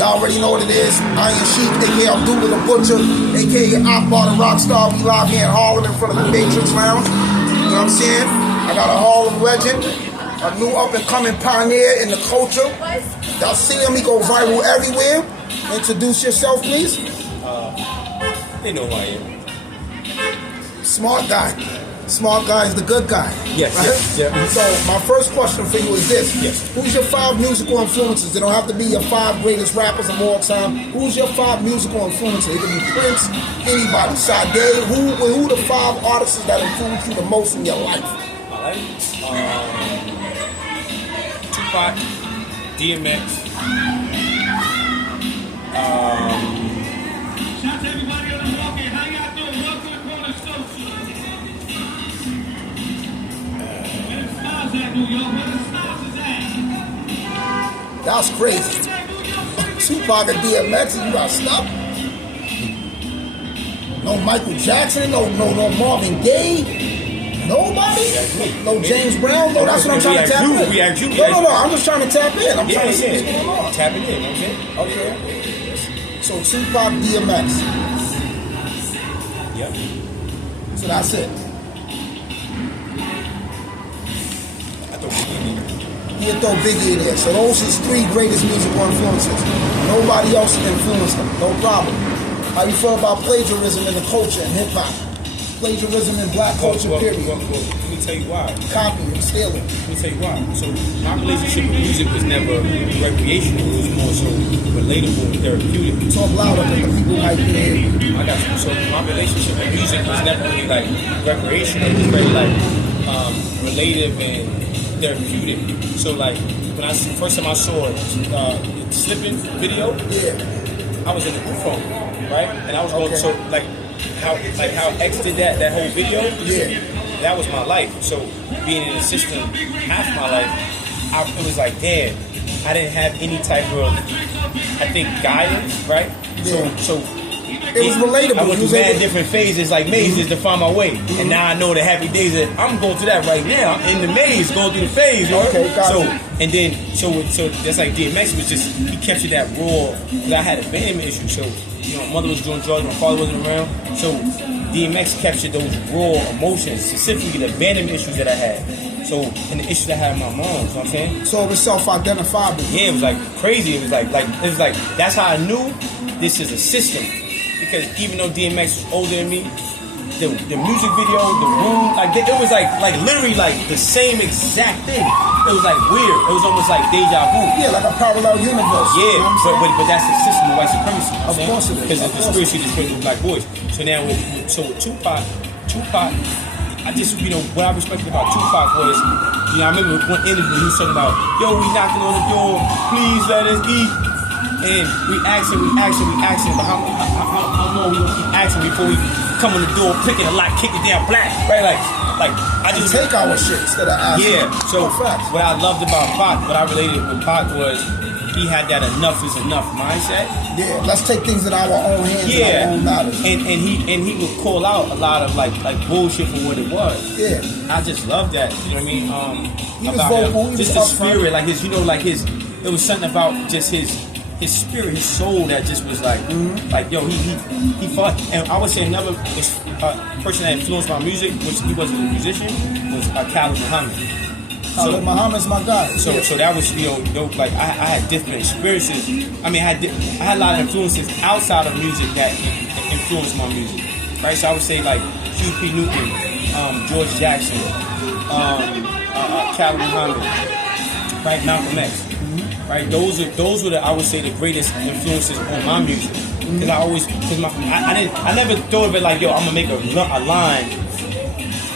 Y'all already know what it is. Iron Sheik, a.k.a. Abdullah the Butcher, a.k.a. Akbar the Rockstar. We live here in Harlem in front of the Matrix Lounge. You know what I'm saying? I got a Harlem legend, a new up-and-coming pioneer in the culture. Y'all see him, he go viral everywhere. Introduce yourself, please. They know who I am. Smart guy. Smart guy is the good guy. Yes, right? yes. So my first question for you is this. Yes. Who's your 5 musical influences? They don't have to be your 5 greatest rappers of all time. Who's your 5 musical influences? It can be Prince, anybody, Sade. Who the 5 artists that influence you the most in your life? My life? Tupac, DMX, That's crazy. Tupac and DMX, and you got stuck. No Michael Jackson, no Marvin Gaye, nobody. No James Brown. No, that's what I'm trying to tap in. No. I'm just trying to tap in. I'm trying to see what's going on. Tapping in, okay? Okay. So Tupac, DMX. Yep. So that's it. You throw Biggie in there. So those are his 3 greatest musical influences. Nobody else influenced them. No problem. How you feel about plagiarism in the culture and hip hop? Plagiarism in black culture, period. Let me tell you why. Copying and stealing. Let me tell you why. So my relationship with music was never recreational. It was more so relatable and therapeutic. Talk louder than the people might be here. I got you. So my relationship with music was never really like recreational. It was very like relative and therapeutic. So like when first time I saw the Slipping video, I was in the phone, right? And I was going so like how X did that whole video, that was my life. So being in the system half my life, it was like, damn, I didn't have any type of, I think, guidance, right? So it was relatable. I went through mad different phases, like mazes, to find my way. And now I know the happy days that I'm going through that right now. I'm in the maze, going through the phase, right? Okay, got so you. and then so just like DMX was just, he captured that raw, because I had a abandonment issue. So my mother was doing drugs, my father wasn't around. So DMX captured those raw emotions, specifically the abandonment issues that I had. So, and the issues I had with my mom, you know what I'm saying? So it was self-identifiable. Yeah, it was like crazy. It was like that's how I knew this is a system. Because even though DMX was older than me, the music video, the room, like it was like literally like the same exact thing. It was like weird. It was almost like deja vu. Yeah, like a parallel universe. Yeah, you know but that's the system of white supremacy. Of course it is. Because the conspiracy destroyed with black boys. So now with Tupac, I just, what I respected about Tupac was, I remember one interview he was talking about, yo, we knocking on the door, please let us eat. And we asking, but how long we gonna keep asking before we come on the door, clicking a lock, kick it down black, right? Like I just take our shit instead of asking. Yeah. So what I loved about Pac, what I related with Pac was he had that enough is enough mindset. Yeah, let's take things in our own hands, and our own matters. And he would call out a lot of like bullshit for what it was. Yeah. I just loved that. You know what I mean? He was vocal. Just the spirit, like his, it was something about just his spirit, his soul that just was like, like yo, he fought. And I would say another person that influenced my music, which he wasn't a musician, was Khalid Muhammad. Khalid Muhammad's my guy. So that was like I had different experiences. I mean, I had a lot of influences outside of music that influenced my music, right? So I would say like Q.P. Newton, George Jackson, Khalid Muhammad, right? Malcolm X. Right, those were I would say the greatest influences on my music. Because I never thought of it like, yo, I'm gonna make a line.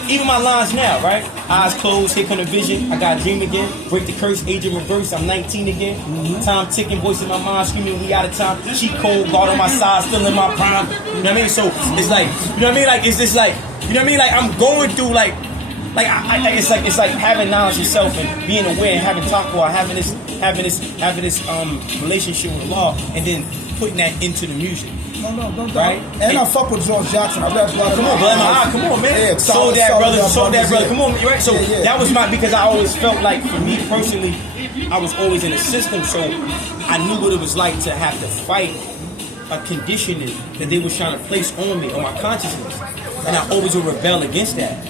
Even my lines now, right? Eyes closed, here come the vision. I got a dream again. Break the curse, age in reverse. I'm 19 again. Time ticking, voice in my mind screaming, we out of time. Cheat code, guard on my side, still in my prime. You know what I mean? So it's like, you know what I mean? Like it's just like, you know what I mean? Like I'm going through like it's like having knowledge yourself and being aware and having taqwa, having this relationship with Allah, and then putting that into the music. No, don't right? And I fuck with George Jackson. I read Blood. Come on, Blood in My Eye. Come on, man. Yeah, sold that brother. Come on, right? So that was because I always felt like, for me personally, I was always in a system. So I knew what it was like to have to fight a conditioning that they was trying to place on me, on my consciousness, and I always would rebel against that.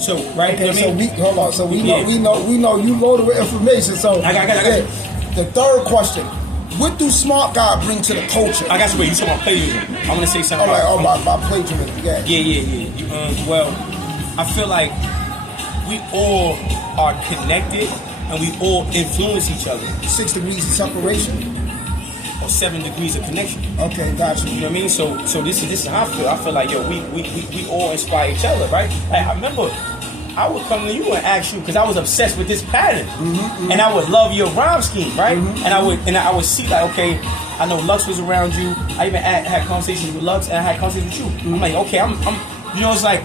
So right, Okay, you know what I mean? hold on. So we know you loaded with information. So I got you. The third question: what do smart guy bring to the culture? I got you. Wait, you talking about plagiarism? I want to say something. About plagiarism. Yeah. Yeah. Well, I feel like we all are connected and we all influence each other. 6 degrees of separation. Or 7 degrees of connection. Okay, gotcha. You know what I mean? So this is how I feel. I feel like we all inspire each other, right? Like, I remember I would come to you and ask you because I was obsessed with this pattern, and I would love your rhyme scheme, right? And I would see like, okay, I know Lux was around you. I even had conversations with Lux, and I had conversations with you. I'm like, okay, I'm you know, it's like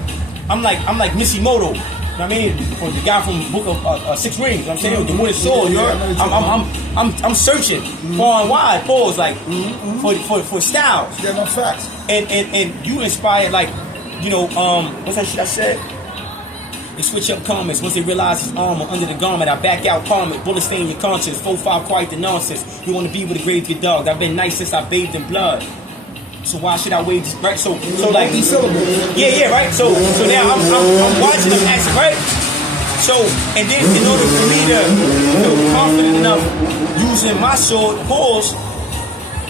I'm like Missy Moto. You know what I mean? For the guy from the book of Six Rings, you know what I'm saying? The Wooden Sword, you know? I'm searching far and wide, pause, like, for styles. Yeah, no facts. And you inspired, like, you know, what's that shit I said? They switch up comments. Once they realize his armor under the garment, I back out comment. Bullet stain your conscience. 4-5 quiet the nonsense. You want to be with a graveyard dog. I've been nice since I bathed in blood. So why should I wait? Right? So like these syllables. Yeah, right. So now I'm watching them acting, right? So and then in order for me to feel confident enough using my sword, pause.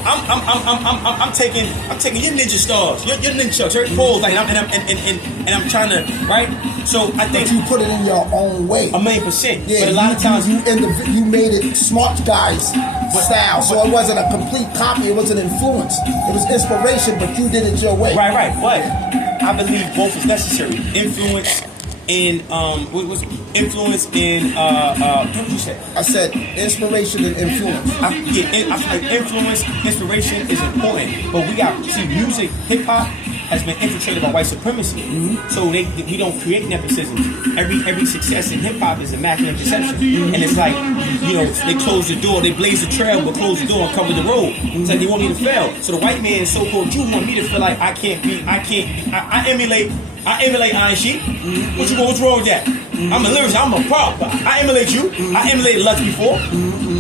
I'm taking your ninja stars, your ninja, right? Pause, like, and I'm trying to, right? So I think but you put it in your own way. 1,000,000%. Yeah, but a lot of times you made it smart guys style, so it wasn't a complete copy. It was an influence. It was inspiration, but you did it your way. Right. But I believe both is necessary. Influence in what was influence in what did you say? I said inspiration and influence. I feel like influence, inspiration is important, but we got music, hip hop has been infiltrated by white supremacy. So we don't create nepotism. Every success in hip hop is immaculate deception, and it's like, you know, they close the door, they blaze the trail, but close the door and cover the road. It's like they want me to fail. So the white man, so-called Jew, want me to feel like I emulate Iron Sheik. What's wrong with that? I'm a lyricist, I'm a prop. I emulate you. I emulated Lux before.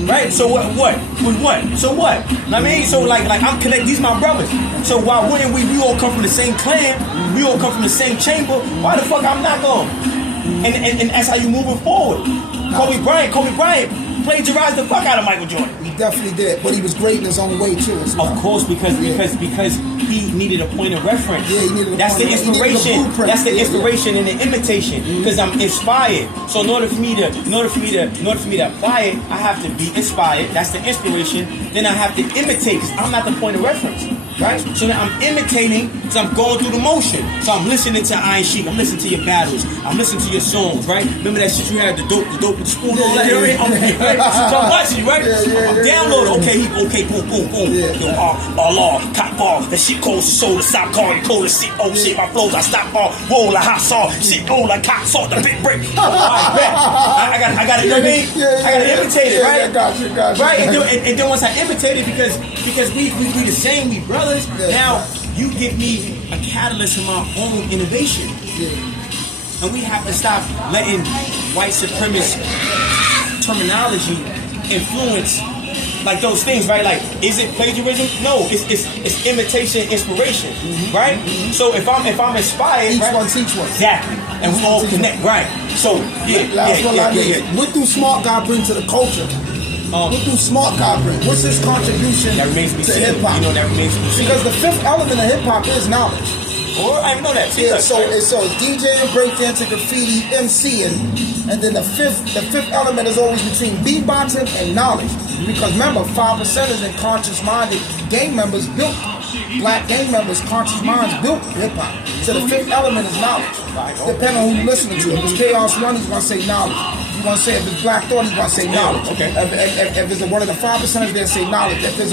Right? So what? With what? So what? I mean, so like I'm connected, these my brothers. So why wouldn't we all come from the same clan, we all come from the same chamber, why the fuck I'm not going? And that's how you moving forward. Kobe Bryant plagiarized the fuck out of Michael Jordan. He definitely did, but he was great in his own way too. Of course, because he needed a point of reference. Yeah, he needed That's the inspiration. That's the inspiration and the imitation. Because I'm inspired. So in order for me to apply it, I have to be inspired. That's the inspiration. Then I have to imitate, because I'm not the point of reference. Right? So now I'm imitating, because I'm going through the motion. So I'm listening to Iron Sheik, I'm listening to your battles, I'm listening to your songs, right? Remember that shit you had, the dope with the spoon, I'm watching, right? I'm downloading, okay, boom. Yo, Allah, cop ball, that shit cold, soul, the stop call, you cold, shit, oh shit, my flows, I stop ball, roll like hot sauce, shit, oh like hot sauce, the big break. I got to, you know what I mean? I got to imitate it, right? Got you. Right, and then once I imitate it, because we the same, we brothers. Now you give me a catalyst for my own innovation, and we have to stop letting white supremacist terminology influence like those things, right? Like, is it plagiarism? No, it's imitation, inspiration, right? So if I'm inspired, each right? one teach one, exactly, and we all connect, right? So What do smart guy bring to the culture? What do smart guy bring? What's his contribution that remains to hip hop? You know, that remains to be seen. Because the fifth element of hip hop is knowledge. Or I know that. Yeah, so it's DJing, breakdancing, graffiti, MCing, and then the fifth element is always between beatboxing and knowledge. Because remember, 5%ers and conscious-minded gang members built, black gang members, conscious minds built hip hop. So the fifth element is knowledge. Depending on who you're listening to. If it's Chaos One, he's gonna say knowledge. You're gonna say, if it's Black Thought, he's gonna say knowledge. Okay. If it's one of the 5%ers, they'll say knowledge. If it's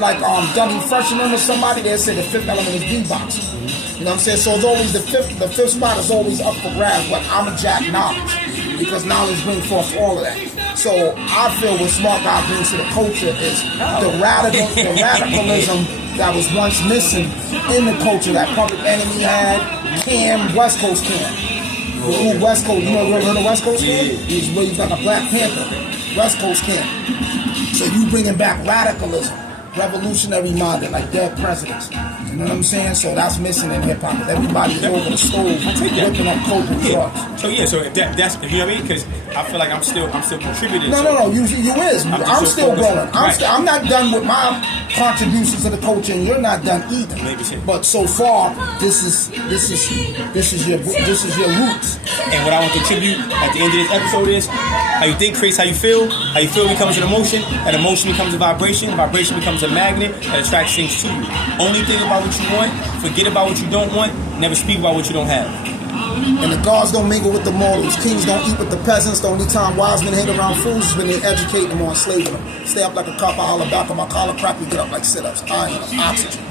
like Dummy Freshman or somebody, they'll say the fifth element is beatboxing. You know what I'm saying? So it's always the fifth spot is always up for grabs, but I'm a jack knowledge, because knowledge brings forth all of that. So I feel what smart guy brings to the culture is the radicalism that was once missing in the culture that Public Enemy had. Cam, West Coast Cam. West Coast, you ever heard of West Coast Cam? He's like a Black Panther. West Coast can't. So you bringing back radicalism, revolutionary minded, like dead presidents. You know what I'm saying? So that's missing in hip hop. Everybody is over the stove, whipping up coke and drugs. So if that's you know what I mean? Because I feel like I'm still contributing. No. You is. I'm still growing. I'm not done with my contributions to the culture, and you're not done either. Maybe so. But so far, this is your roots. And what I want to contribute at the end of this episode is how you think creates how you feel. How you feel becomes an emotion. That emotion becomes a vibration. Vibration becomes a magnet that attracts things to you. Only think about what you want. Forget about what you don't want. Never speak about what you don't have. And the gods don't mingle with the mortals. Kings don't eat with the peasants. The only time wise men hang around fools is when they educate them or enslave them. Stay up like a copper, holler back on my collar crack, we get up like sit-ups. Iron, oxygen.